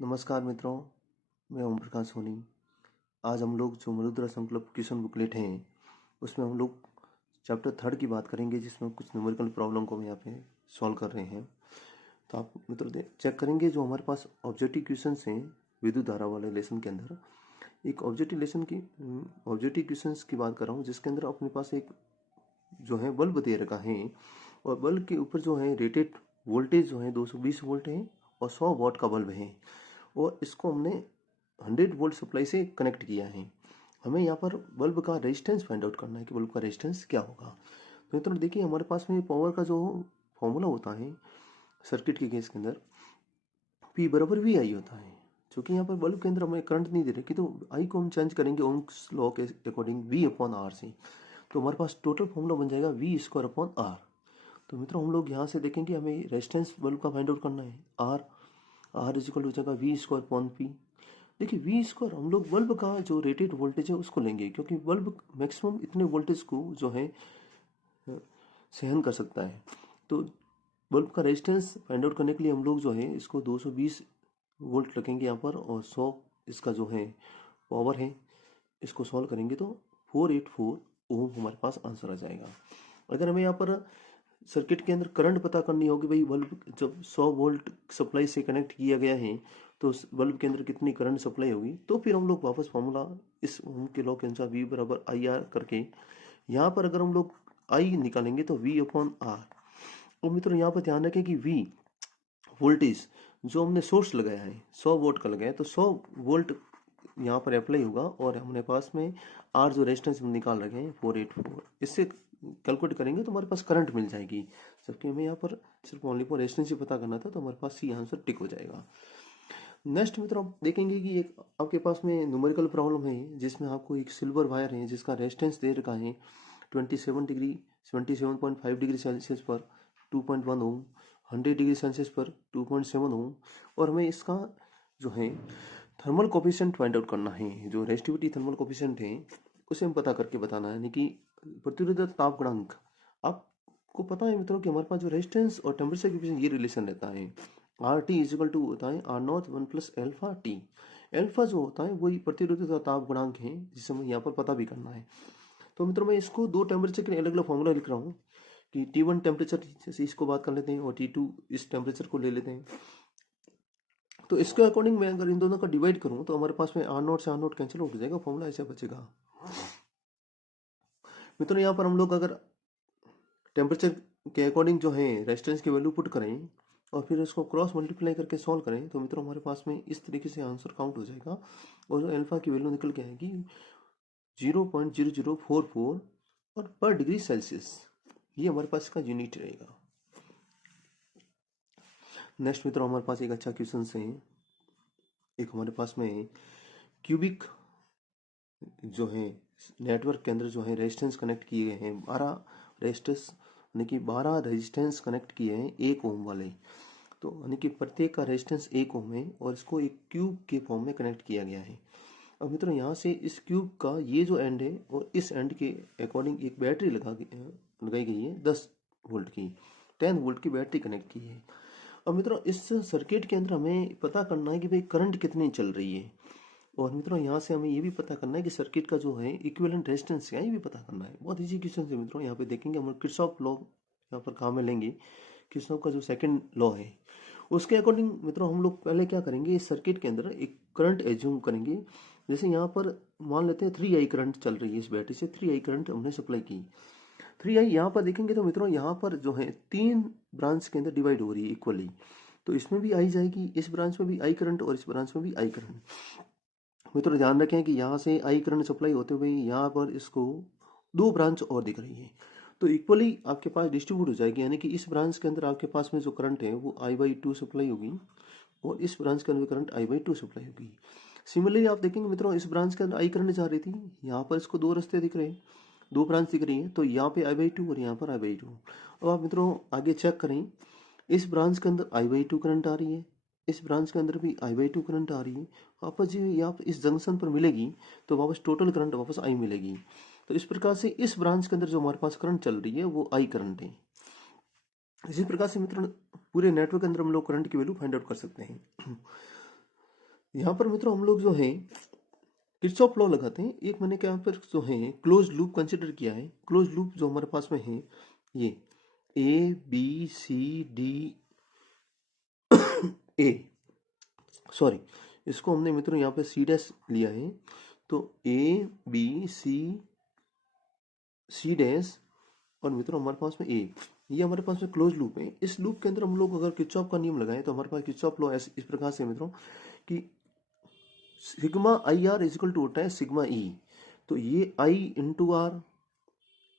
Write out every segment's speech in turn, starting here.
नमस्कार मित्रों, मैं ओम प्रकाश सोनी। आज हम लोग जो मरुद्रा संकल्प क्वेश्चन बुकलेट हैं उसमें हम लोग चैप्टर 3 की बात करेंगे, जिसमें कुछ न्यूमेरिकल प्रॉब्लम को हम यहाँ पे सॉल्व कर रहे हैं। तो आप मित्रों चेक करेंगे जो हमारे पास ऑब्जेक्टिव क्वेश्चंस हैं विद्युत धारा वाले लेसन के अंदर। एक ऑब्जेक्टिव क्वेश्चंस की बात कर रहा हूँ, जिसके अंदर अपने पास एक जो है बल्ब दे रखा है और बल्ब के ऊपर जो है रेटेड वोल्टेज जो है 220 वोल्ट है और 100 वॉट का बल्ब है और इसको हमने 100 वोल्ट सप्लाई से कनेक्ट किया है। हमें यहाँ पर बल्ब का रेजिस्टेंस फाइंड आउट करना है कि बल्ब का रेजिस्टेंस क्या होगा। तो मित्रों देखिए, हमारे पास में पावर का जो फॉर्मूला होता है सर्किट के केस के अंदर P बराबर वी आई होता है। क्योंकि यहाँ पर बल्ब के अंदर हमें करंट नहीं दे रखी, तो आई को हम चेंज करेंगे ओम्स लॉ के अकॉर्डिंग V अपॉन आर से। तो हमारे पास टोटल फॉर्मूला बन जाएगा V स्क्वायर अपॉन आर। तो मित्रों हम लोग यहाँ से देखेंगे, हमें रेजिस्टेंस बल्ब का फाइंड आउट करना है। आर इज इक्वल हो जाएगा V स्क्वायर अपॉन P। देखिए V स्क्वायर हम लोग बल्ब का जो रेटेड वोल्टेज है उसको लेंगे, क्योंकि बल्ब मैक्सिमम इतने वोल्टेज को जो है सहन कर सकता है। तो बल्ब का रेजिस्टेंस फाइंड आउट करने के लिए हम लोग जो है इसको 220 वोल्ट रखेंगे यहाँ पर और 100 इसका जो है पावर है। इसको सॉल्व करेंगे तो 484 ओम हमारे पास आंसर आ जाएगा। अगर हमें यहाँ पर सर्किट के अंदर करंट पता करनी होगी, भाई बल्ब जब 100 वोल्ट सप्लाई से कनेक्ट किया गया है तो उस बल्ब के अंदर कितनी करंट सप्लाई होगी, तो फिर हम लोग वापस फॉर्मूला इस ओम के लॉ के अनुसार V बराबर आई आर करके यहाँ पर अगर हम लोग I निकालेंगे तो V अपॉन आर। और मित्रों यहाँ पर ध्यान रखें कि V वोल्टेज जो हमने सोर्स लगाया है 100 वोल्ट का लगाया है, तो 100 वोल्ट यहाँ पर अप्लाई होगा और हमारे पास में आर जो रेजिस्टेंस हम निकाल रखे हैं 484, इससे कैलकुलेट करेंगे तो हमारे पास करंट मिल जाएगी। जबकि हमें यहाँ पर सिर्फ ओनली फॉर रेजिस्टेंस ही पता करना था, तो हमारे पास सी आंसर टिक हो जाएगा। नेक्स्ट मित्रों आप देखेंगे कि एक आपके पास में न्यूमेरिकल प्रॉब्लम है, जिसमें आपको एक सिल्वर वायर है जिसका रेजिस्टेंस दे रखा है 27.5 डिग्री सेल्सियस पर 2.1 ओम, 100 डिग्री सेल्सियस पर 2.7 ओम, और हमें इसका जो है थर्मल कोफिशिएंट फाइंड आउट करना है। जो रेजिस्टिविटी थर्मल कोफिशिएंट है उसे हम पता करके बताना है, यानी कि प्रतिरोधकता ताप गुणांक। आपको पता है मित्रों कि हमारे पास जो रेजिस्टेंस और टेम्परेचर के बीच ये रिलेशन रहता है, R T is equal to होता है R naught 1 plus alpha T. Alpha जो होता है वही प्रतिरोधकता ताप गुणांक है, जिसे हमें यहाँ पर पता भी करना है। तो मित्रों मैं इसको दो टेम्परेचर के अलग अलग फॉर्मूला लिख रहा हूँ कि T1 टेम्परेचर जैसे इसको बात कर लेते हैं और T2 इस टेम्परेचर को ले लेते हैं। तो इसके अकॉर्डिंग मैं अगर इन दोनों का डिवाइड करूँ तो हमारे पास में आर नॉट से आर नॉट कैंसिल हो जाएगा, फॉर्मूला ऐसे बचेगा। मित्रों यहाँ पर हम लोग अगर टेम्परेचर के अकॉर्डिंग जो है रेजिस्टेंस की वैल्यू पुट करें और फिर इसको क्रॉस मल्टीप्लाई करके सॉल्व करें, तो मित्रों हमारे पास में इस तरीके से आंसर काउंट हो जाएगा और जो अल्फा की वैल्यू निकल के आएगी 0.0044 और पर डिग्री सेल्सियस, ये हमारे पास इसका यूनिट रहेगा। नेक्स्ट मित्रों हमारे पास एक अच्छा क्वेश्चन है। एक हमारे पास में क्यूबिक जो है नेटवर्क के अंदर जो है रेजिस्टेंस कनेक्ट किए गए हैं 12 रेजिस्टेंस, यानी कि 12 रेजिस्टेंस कनेक्ट किए हैं 1 ओम वाले। तो यानी कि प्रत्येक का रेजिस्टेंस 1 ओम है और इसको एक क्यूब के फॉर्म में कनेक्ट किया गया है। अब मित्रों यहाँ से इस क्यूब का ये जो एंड है और इस एंड के अकॉर्डिंग एक बैटरी लगाई गई है 10 वोल्ट की, 10 वोल्ट की बैटरी कनेक्ट की है। अब मित्रों इस सर्किट के अंदर हमें पता करना है कि भाई करंट कितनी चल रही है, और मित्रों यहाँ से हमें ये भी पता करना है कि सर्किट का जो है इक्विवेलेंट रेजिस्टेंस क्या है, ये भी पता करना है। बहुत इजी क्वेश्चन है मित्रों। यहाँ पे देखेंगे हम किरचॉफ लॉ यहाँ पर काम में लेंगे। किरचॉफ का जो सेकंड लॉ है उसके अकॉर्डिंग मित्रों हम लोग पहले क्या करेंगे, इस सर्किट के अंदर एक करंट एज्यूम करेंगे। जैसे यहाँ पर मान लेते हैं 3i करंट चल रही है, इस बैटरी से 3i करंट हमने सप्लाई की। 3i यहाँ पर देखेंगे तो मित्रों यहाँ पर जो है 3 ब्रांच के अंदर डिवाइड हो रही है इक्वली, तो इसमें भी आई जाएगी, इस ब्रांच में भी आई करंट और इस ब्रांच में भी आई करंट। मित्रों ध्यान रखें कि यहाँ से आई करंट सप्लाई होते हुए यहाँ पर इसको 2 ब्रांच और दिख रही है, तो इक्वली आपके पास डिस्ट्रीब्यूट हो जाएगी, यानी कि इस ब्रांच के अंदर आपके पास में जो करंट है वो I/2 सप्लाई होगी और इस ब्रांच के अंदर करंट I/2 सप्लाई होगी। सिमिलरली आप देखेंगे मित्रों इस ब्रांच के अंदर आई करंट जा रही थी, यहाँ पर इसको 2 रास्ते दिख रहे हैं, 2 ब्रांच दिख रही है, तो यहाँ पे I/2 और यहाँ पर I/2। अब आप मित्रों आगे चेक करें, इस ब्रांच के अंदर I/2 करंट आ रही है, इस ब्रांच के अंदर भी I/2 करंट आ रही है, वापस जी यहाँ इस जंक्शन पर मिलेगी तो वापस टोटल करंट वापस I मिलेगी। तो इस प्रकार से इस ब्रांच के अंदर जो हमारे पास करंट चल रही है वो I करंट है। इसी प्रकार से मित्रों पूरे नेटवर्क के अंदर हम लोग करंट की वैल्यू फाइंड आउट कर सकते हैं। यहाँ पर मित्रों हम लोग जो है किरचॉफ लॉ लगाते हैं। एक मैंने क्या पर जो है क्लोज लूप कंसिडर किया है। क्लोज लूप जो हमारे पास में है ये ABCD ए, सॉरी इसको हमने मित्रों यहाँ पे C' लिया है। तो ABC और मित्रों हमारे पास में ए, ये हमारे पास में क्लोज लूप है। इस लूप के अंदर हम लोग अगर किरचॉफ का नियम लगाएं तो हमारे पास किरचॉफ लॉ इस प्रकार से मित्रों कि sigma I R is equal to होता है सिग्मा ई। तो ये आई इंटू आर,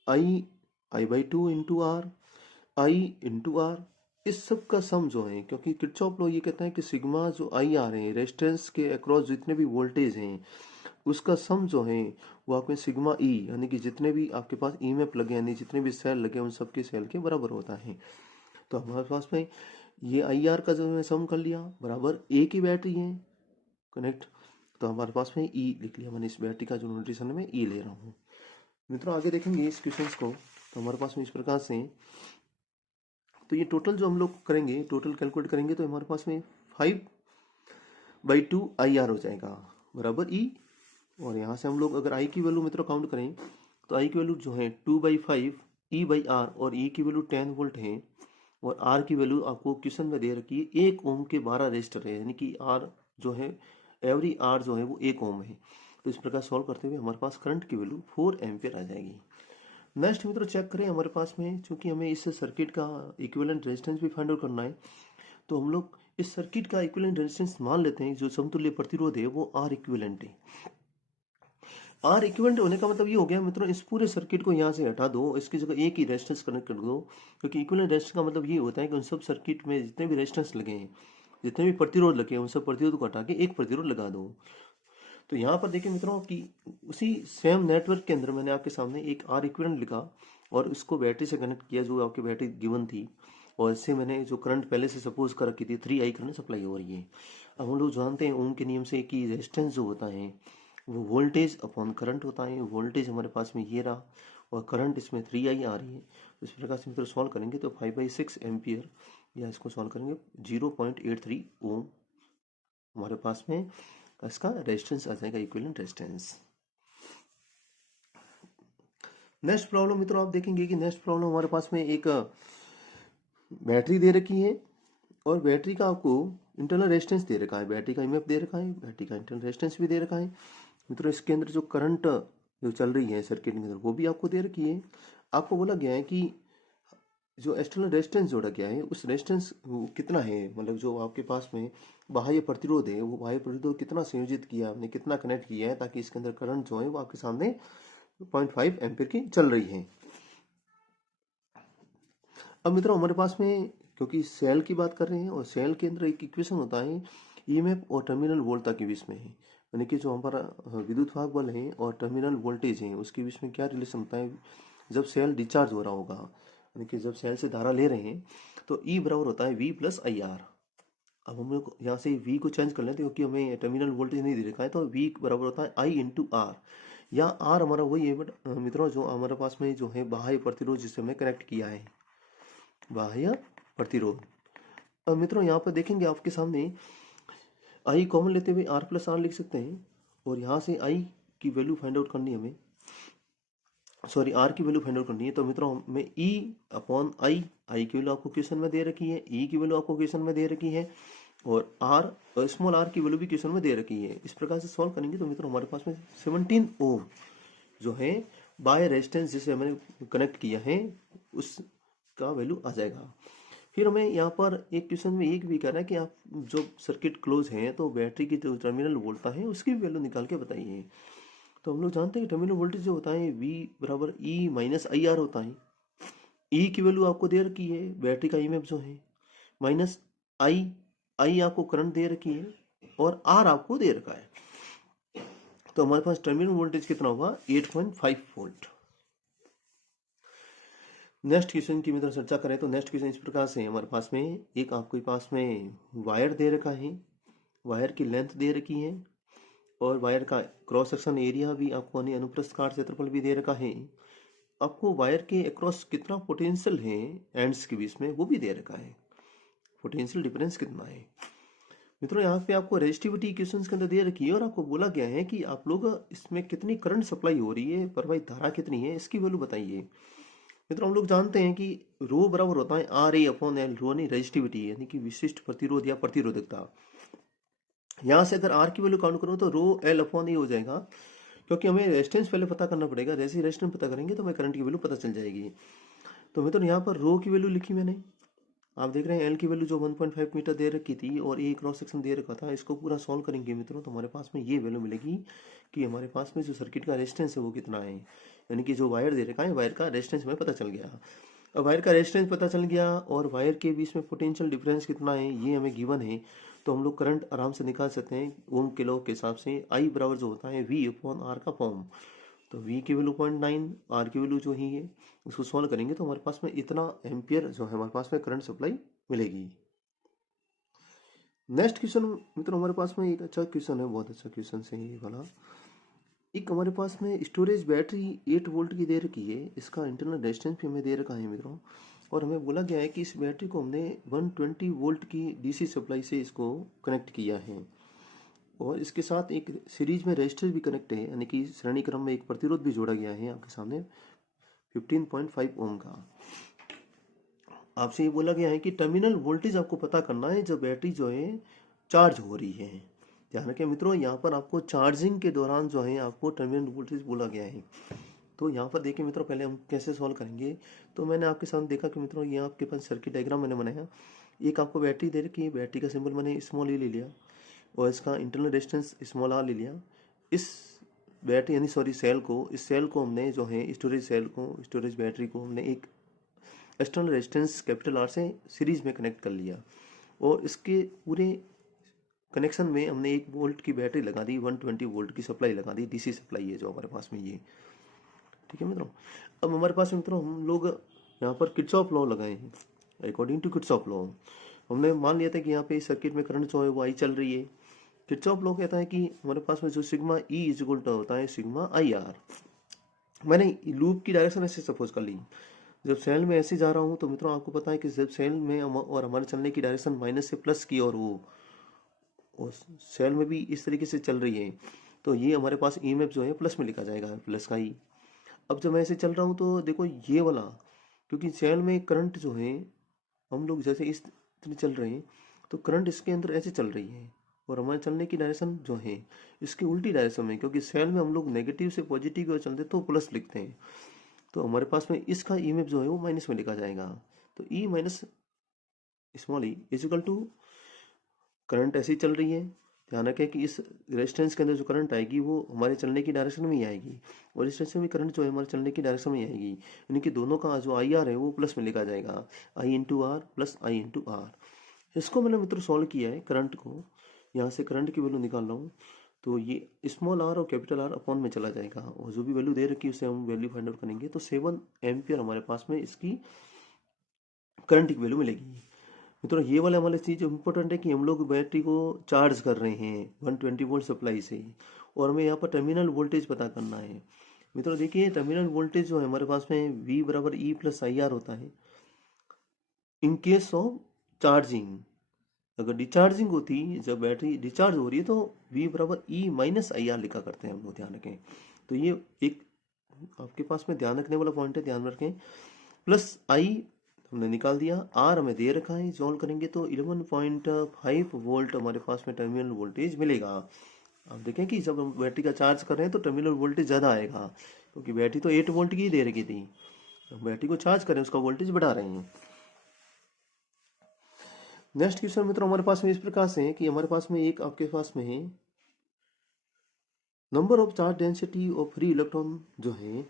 आई/2 into R, I into R, इस सब का सम जो है, क्योंकि किरचॉफ लॉ ये कहता है कि सिग्मा जो आई आर है रेजिस्टेंस के अक्रॉस जितने भी वोल्टेज हैं उसका सम जो है वो आपके सिग्मा ई, यानी कि जितने भी आपके पास ईएमएफ लगे यानी जितने भी सेल लगे उन सबके सेल के बराबर होता है। तो हमारे पास में ये आई आर का जो है सम कर लिया बराबर ए की बैटरी है कनेक्ट, तो हमारे पास में ई लिख लिया मैंने। इस बैटरी का जो नोटेशन है मैं ई ले रहा हूँ। मित्रों आगे देखेंगे इस क्वेश्चन को, तो हमारे पास में इस प्रकार से, तो ये टोटल जो हम लोग करेंगे टोटल कैलकुलेट करेंगे तो हमारे पास में 5/2 आई आर हो जाएगा बराबर ई। और यहाँ से हम लोग अगर आई की वैल्यू मित्रों काउंट करें तो आई की वैल्यू जो है 2/5 E/R और ई की वैल्यू 10 वोल्ट है। और आर की वैल्यू आपको क्वेश्चन में दे रखी है 1 ओम के 12 रेजिस्टर है, यानी कि आर जो है एवरी आर जो है वो 1 ओम है। तो इस प्रकार सॉल्व करते हुए हमारे पास करंट की वैल्यू 4 एम्पियर आ जाएगी। नेक्स्ट मित्रों चेक करें हमारे पास में, चूंकि हमें इस सर्किट का इक्विवेलेंट रेजिस्टेंस भी फाइंड आउट करना है, तो हम लोग इस सर्किट का इक्विवेलेंट रेजिस्टेंस मान लेते हैं। जो समतुल्य प्रतिरोध है वो आर इक्विवेलेंट है। आर इक्विवेलेंट होने का मतलब ये हो गया मित्रों इस पूरे सर्किट को यहाँ से हटा दो, इसकी जगह एक ही रेजिस्टेंस कनेक्ट कर दो। क्योंकि इक्विवेलेंट रेजिस्टेंस का मतलब ये होता है कि उन सब सर्किट में जितने भी रेजिस्टेंस लगे हैं, जितने भी प्रतिरोध लगे हैं, उन सब प्रतिरोध को हटा के एक प्रतिरोध लगा दो। तो यहाँ पर देखिए मित्रों कि उसी सेम नेटवर्क के अंदर मैंने आपके सामने एक आर इक्विवेलेंट लिखा और इसको बैटरी से कनेक्ट किया जो आपकी बैटरी गिवन थी। और इससे मैंने जो करंट पहले से सपोज कर रखी थी 3I करंट सप्लाई हो रही है। अब हम लोग जानते हैं ओम के नियम से कि रेजिस्टेंस जो होता है वो वोल्टेज अपॉन करंट होता है। वोल्टेज हमारे पास में ये रहा और करंट इसमें 3I आ रही है। तो इस प्रकार से मित्रों सॉल्व करेंगे तो 5/6 एम्पियर, या इसको सॉल्व करेंगे 0.83 ओम हमारे पास में इसका रेजिस्टेंस आ जाएगा, इक्विवेलेंट रेजिस्टेंस। नेक्स्ट प्रॉब्लम मित्रों आप देखेंगे कि नेक्स्ट प्रॉब्लम हमारे पास में एक बैटरी दे रखी है और बैटरी का आपको इंटरनल रेजिस्टेंस दे रखा है, बैटरी का ईएमएफ दे रखा है, बैटरी का इंटरनल रेजिस्टेंस भी दे रखा है। मित्रों इसके अंदर जो करंट जो चल रही है सर्किट के अंदर वो भी आपको दे रखी है। आपको बोला गया है कि जो एक्सटर्नल रेजिस्टेंस जोड़ा गया है उस रेजिस्टेंस कितना है, मतलब जो आपके पास में बाह्य प्रतिरोध है वो बाह्य प्रतिरोध कितना संयोजित किया आपने, कितना कनेक्ट किया है, ताकि इसके अंदर करंट जो है वो आपके सामने 0.5 एम्पियर की चल रही है। अब मित्रों हमारे पास में क्योंकि सेल की बात कर रहे हैं और सेल के अंदर एक इक्वेशन होता है ईएमएफ और टर्मिनल वोल्टेज के बीच में है, यानी कि जो हमारा विद्युत भाग बल है और टर्मिनल वोल्टेज है उसके बीच में क्या रिलेशन होता है जब सेल डिस्चार्ज हो रहा होगा, यानी कि जब सेल से धारा ले रहे हैं तो ई बराबर होता है V + IR। अब हम लोग यहाँ से V को चेंज कर लेते हैं क्योंकि हमें टर्मिनल वोल्टेज नहीं दे रखा है, तो V बराबर होता है I × R। या R हमारा वही है बट मित्रों जो हमारे पास में जो है बाह्य प्रतिरोध जिससे हमने कनेक्ट किया है, बाह्य प्रतिरोध। अब मित्रों यहाँ पर देखेंगे आपके सामने I कॉमन लेते हुए R + R लिख सकते हैं और यहाँ से I की वैल्यू फाइंड आउट करनी है हमें, सॉरी R की वैल्यू फाइंड आउट करनी है। तो मित्रों हमें E/I, I की वैल्यू आपको क्वेश्चन में दे रखी है, E की वैल्यू आपको क्वेश्चन में दे रखी है और R स्मॉल r की वैल्यू भी क्वेश्चन में दे रखी है। इस प्रकार से सॉल्व करेंगे तो मित्रों हमारे पास में 17 ओम जो है बाय रेजिस्टेंस जिसे हमने कनेक्ट किया है उसका वैल्यू आ जाएगा। फिर हमें यहाँ पर एक क्वेश्चन में एक भी कह रहा है कि आप जो सर्किट क्लोज है तो बैटरी की जो टर्मिनल वोल्टेज है उसकी वैल्यू निकाल के बताइए। तो हम लोग जानते हैं कि टर्मिनल वोल्टेज जो होता है V बराबर E - IR होता है। E की वैल्यू आपको दे रखी है, बैटरी का ईएमएफ जो है, माइनस I आपको करंट दे रखी है और R आपको दे रखा है। तो हमारे पास टर्मिनल वोल्टेज कितना होगा 8.5 वोल्ट। नेक्स्ट क्वेश्चन की मित्र चर्चा करें तो नेक्स्ट क्वेश्चन इस प्रकार से है, हमारे पास में एक आपके पास में वायर दे रखा है, वायर की लेंथ दे रखी है और वायर का क्रॉस सेक्शन एरिया भी आपको अनुप्रस्थ काट क्षेत्रफल भी दे रखा है। आपको वायर के अक्रॉस कितना पोटेंशियल है एंड्स के बीच में वो भी दे रखा है, पोटेंशियल डिफरेंस कितना है। मित्रों यहाँ पे आपको रेजिस्टिविटी इक्वेशंस के अंदर दे रखी है और आपको बोला गया है कि आप लोग इसमें कितनी करंट सप्लाई हो रही है, प्रवाहित धारा कितनी है, इसकी वैल्यू बताइए। मित्रों हम लोग जानते हैं कि रो बराबर होता है आर ए अपॉन एल। रो नहीं रेजिस्टिविटी यानी कि विशिष्ट प्रतिरोध या प्रतिरोधकता। यहाँ से अगर आर की वैल्यू काउंट करूँ तो रो एल अपॉन ए हो जाएगा, क्योंकि हमें रेजिस्टेंस पहले पता करना पड़ेगा। जैसे ही रेजिस्टेंस पता करेंगे तो हमें करंट की वैल्यू पता चल जाएगी। तो मित्रों यहाँ पर रो की वैल्यू लिखी मैंने, आप देख रहे हैं एल की वैल्यू जो 1.5 मीटर दे रखी थी और ए क्रॉस सेक्शन दे रखा था। इसको पूरा सॉल्व करेंगे मित्रों तो हमारे पास में ये वैल्यू मिलेगी कि हमारे पास में जो सर्किट का रेजिस्टेंस है वो कितना है, यानी कि जो वायर दे रखा है वायर का रेजिस्टेंस हमें पता चल गया। अब वायर का रेजिस्टेंस पता चल गया और वायर के बीच में पोटेंशियल डिफरेंस कितना है ये हमें गिवन है, तो हम लोग करंट आराम से निकाल सकते हैं ओम के लॉ के हिसाब से। आई बराबर जो होता है वी अपॉन आर का फॉर्म, तो वी की वैल्यू 0.9, आर की वैल्यू जो ही है उसको सॉल्व करेंगे तो हमारे पास में इतना एम्पियर जो है हमारे पास में करंट सप्लाई मिलेगी। नेक्स्ट क्वेश्चन मित्रों हमारे पास में एक अच्छा क्वेश्चन है, बहुत अच्छा क्वेश्चन है ये वाला। एक हमारे पास में स्टोरेज बैटरी 8 वोल्ट की दे रखी है, इसका इंटरनल रेजिस्टेंस भी हमें दे रखा है मित्रों, और हमें बोला गया है कि इस बैटरी को हमने 120 वोल्ट की डीसी सप्लाई से इसको कनेक्ट किया है और इसके साथ एक सीरीज में रेजिस्टर भी कनेक्ट है, यानी कि श्रेणी क्रम में एक प्रतिरोध भी जोड़ा गया है आपके सामने 15.5 ओम का। आपसे ये बोला गया है कि टर्मिनल वोल्टेज आपको पता करना है जब बैटरी जो है चार्ज हो रही है। ध्यान रखें मित्रों यहाँ पर आपको चार्जिंग के दौरान जो है आपको टर्मिनल वोल्टेज बोला गया है। तो यहाँ पर देखिए मित्रों पहले हम कैसे सॉल्व करेंगे। तो मैंने आपके साथ देखा कि मित्रों ये आपके पास सर्किट डायग्राम मैंने बनाया, एक आपको बैटरी दे रखी है, बैटरी का सिंबल मैंने स्मॉल ए ले लिया और इसका इंटरनल रेजिस्टेंस स्मॉल आर ले लिया। इस बैटरी यानी सॉरी सेल को, इस सेल को हमने जो है स्टोरेज सेल को, स्टोरेज बैटरी को हमने एक एक्सटर्नल रेजिस्टेंस कैपिटल आर से सीरीज में कनेक्ट कर लिया और इसके पूरे कनेक्शन में हमने 1 वोल्ट की बैटरी लगा दी, 120 वोल्ट की सप्लाई लगा दी, डीसी सप्लाई है जो हमारे पास में ये। ठीक है मित्रों, अब हमारे पास मित्रों हम लोग यहाँ पर किर्चॉफ लॉ लगाए हैं। अकॉर्डिंग टू किर्चॉफ लॉ हमने मान लिया था कि यहाँ पे सर्किट में करंट जो है वो आई चल रही है। किर्चॉफ लॉ कहता है कि हमारे पास में जो sigma E is equal to होता है सिग्मा आई आर। मैंने लूप की डायरेक्शन ऐसे सपोज कर ली, जब सेल में ऐसे जा रहा हूँ तो मित्रों आपको पता है कि जब सेल में और हमारे चलने की डायरेक्शन माइनस से प्लस की और वो सेल में भी इस तरीके से चल रही है, तो ये हमारे पास ईएमएफ जो है प्लस में लिखा जाएगा, प्लस का ही। अब जब मैं ऐसे चल रहा हूँ तो देखो ये वाला, क्योंकि सेल में करंट जो है हम लोग जैसे इस तरह चल रहे हैं तो करंट इसके अंदर ऐसे चल रही है और हमारे चलने की डायरेक्शन जो है इसकी उल्टी डायरेक्शन में, क्योंकि सेल में हम लोग नेगेटिव से पॉजिटिव की ओर चलते तो प्लस लिखते हैं, तो हमारे पास में इसका ईएमएफ जो है वो माइनस में लिखा जाएगा। तो E minus small E is equal to current ऐसी चल रही है। ध्यान रखें कि इस रेजिस्टेंस के अंदर जो करंट आएगी वो हमारे चलने की डायरेक्शन में ही आएगी और रेजिस्टेंस में भी करंट जो है हमारे चलने की डायरेक्शन में ही आएगी, यानी कि दोनों का जो आई आर है वो प्लस में लिखा जाएगा, I into R plus I into R. इसको मैंने मित्र सॉल्व किया है करंट को, यहाँ से करंट की वैल्यू निकाल रहा हूँ, तो ये स्मॉल आर और कैपिटल आर अपॉन में चला जाएगा और जो भी वैल्यू दे रखी है उसे हम वैल्यू फाइंड आउट करेंगे तो 7 एम्पियर हमारे पास में इसकी करंट की वैल्यू मिलेगी। मित्रों ये वाला हमारे चीज़ इंपॉर्टेंट है कि हम लोग बैटरी को चार्ज कर रहे हैं 120 वोल्ट सप्लाई से और हमें यहाँ पर टर्मिनल वोल्टेज पता करना है। मित्रों देखिए टर्मिनल वोल्टेज जो है हमारे पास में V बराबर ई प्लस आई आर होता है इन केस ऑफ चार्जिंग। अगर डिचार्जिंग होती, जब बैटरी डिचार्ज हो रही है तो V बराबर ई माइनस आई आर लिखा करते हैं हम लोग, ध्यान रखें। तो ये एक आपके पास में ध्यान रखने वाला पॉइंट है, ध्यान रखें। प्लस आई हमने निकाल दिया, आर हमें दे रखा है, सॉल्व करेंगे तो 11.5 वोल्ट हमारे पास में टर्मिनल वोल्टेज मिलेगा। अब देखें कि जब हम बैटरी का चार्ज कर रहे हैं तो टर्मिनल वोल्टेज ज़्यादा आएगा, क्योंकि बैटरी तो 8 वोल्ट की ही दे रखी थी, हम बैटरी को चार्ज करें उसका वोल्टेज बढ़ा रहे हैं। नेक्स्ट क्वेश्चन मित्रों हमारे पास में इस प्रकार से है कि हमारे पास में एक आपके पास में है number of charge density of free electron जो है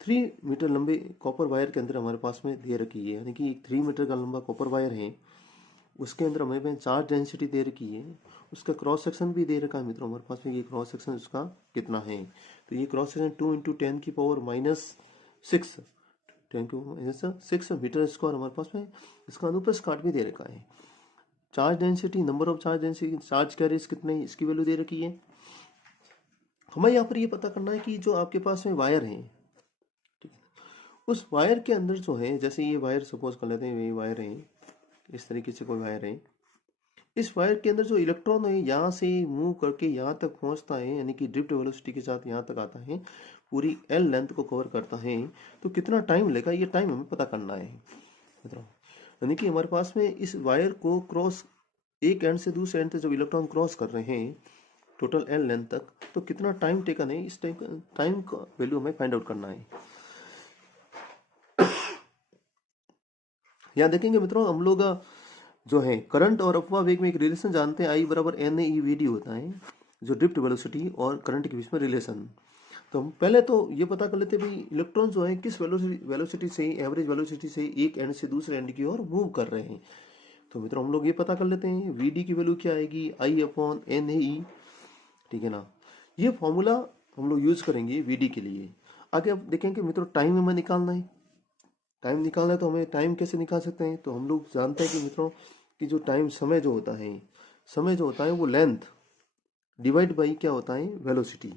3 मीटर लंबे कॉपर वायर के अंदर हमारे पास में दे रखी है, यानी कि 3 मीटर का लंबा कॉपर वायर है, उसके अंदर हमें चार्ज डेंसिटी दे रखी है, उसका क्रॉस सेक्शन भी दे रखा है मित्रों हमारे पास में, ये क्रॉस सेक्शन उसका कितना है, तो ये क्रॉस सेक्शन 2 इंटू 10 की पावर -6 10 की -6 मीटर स्क्वायर हमारे पास में, इसका अनुप्रस्थ काट भी दे रखा है। Charge density, number of charge density, charge carriers कितने इसकी वैल्यू दे रखी है। हमें यहाँ पर ये पता करना है कि जो आपके पास में वायर है, उस वायर के अंदर जो है, जैसे ये वायर सपोज कर लेते हैं, ये वायर है, इस तरीके से कोई वायर है, इस वायर के अंदर जो इलेक्ट्रॉन है यहाँ से मूव करके यहाँ तक पहुँचता है, यानी कि ड्रिफ्ट वेलोसिटी के साथ यहाँ तक आता है, पूरी एल लेंथ को कवर करता है, तो कितना टाइम लेगा ये टाइम हमें पता करना है मित्रों। यानी कि हमारे पास में इस वायर को क्रॉस, एक एंड से दूसरे एंड तक जब इलेक्ट्रॉन क्रॉस कर रहे हैं टोटल एल लेंथ तक, तो कितना टाइम टेकन है, इस टाइम का वैल्यू हमें फाइंड आउट करना है। यहाँ देखेंगे मित्रों, हम लोग जो है करंट और अपवाह वेग में एक रिलेशन जानते हैं, आई बराबर एन ई वी डी होता है, जो ड्रिफ्ट वेलोसिटी और करंट के बीच में रिलेशन। तो हम पहले तो ये पता कर लेते हैं भाई इलेक्ट्रॉन जो है किस वेलोसिटी से, एवरेज वेलोसिटी से एक एंड से दूसरे एंड की ओर मूव कर रहे हैं। तो मित्रों हम लोग ये पता कर लेते हैं वी डी की वैल्यू क्या आएगी, आई अपॉन एन ई, ठीक है ना। ये फॉर्मूला हम लोग यूज करेंगे वी डी के लिए। आगे अब देखेंगे मित्रों टाइम हमें निकालना है। टाइम निकालना है तो हमें टाइम कैसे निकाल सकते हैं, तो हम लोग जानते हैं कि मित्रों कि जो टाइम समय जो होता है, समय जो होता है वो लेंथ डिवाइड बाई क्या होता है, वेलोसिटी।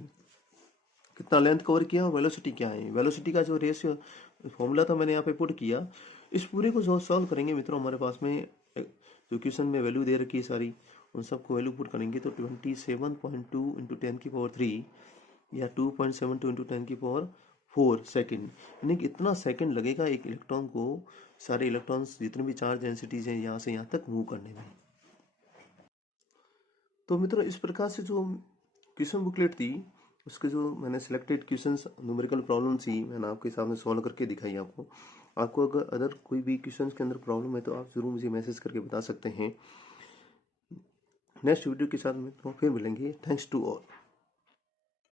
कितना लेंथ कवर किया, वेलोसिटी क्या है, वेलोसिटी का जो रेशियो फॉर्मूला था मैंने यहाँ पे पुट किया। इस पूरे को जो सॉल्व करेंगे मित्रों, हमारे पास में जो क्वेश्चन में वैल्यू दे रखी है सारी, उन सबको वैल्यू पुट करेंगे तो 27.2 इंटू 10⁻³ या 2.72 इंटू 10⁻⁴ सेकेंड, यानी कि इतना सेकेंड लगेगा एक इलेक्ट्रॉन को, सारे इलेक्ट्रॉन्स जितने भी चार्ज डेंसिटीज हैं यहाँ से यहाँ तक मूव करने में। तो मित्रों इस प्रकार से जो क्वेश्चन बुकलेट थी, उसके जो मैंने सिलेक्टेड क्वेश्चंस न्यूमेरिकल प्रॉब्लम थी मैंने आपके सामने सॉल्व करके दिखाई आपको। आपको अगर अदर कोई भी क्वेश्चंस के अंदर प्रॉब्लम है तो आप जरूर मुझे मैसेज करके बता सकते हैं। नेक्स्ट वीडियो के साथ मित्रों फिर मिलेंगे। Thanks to all.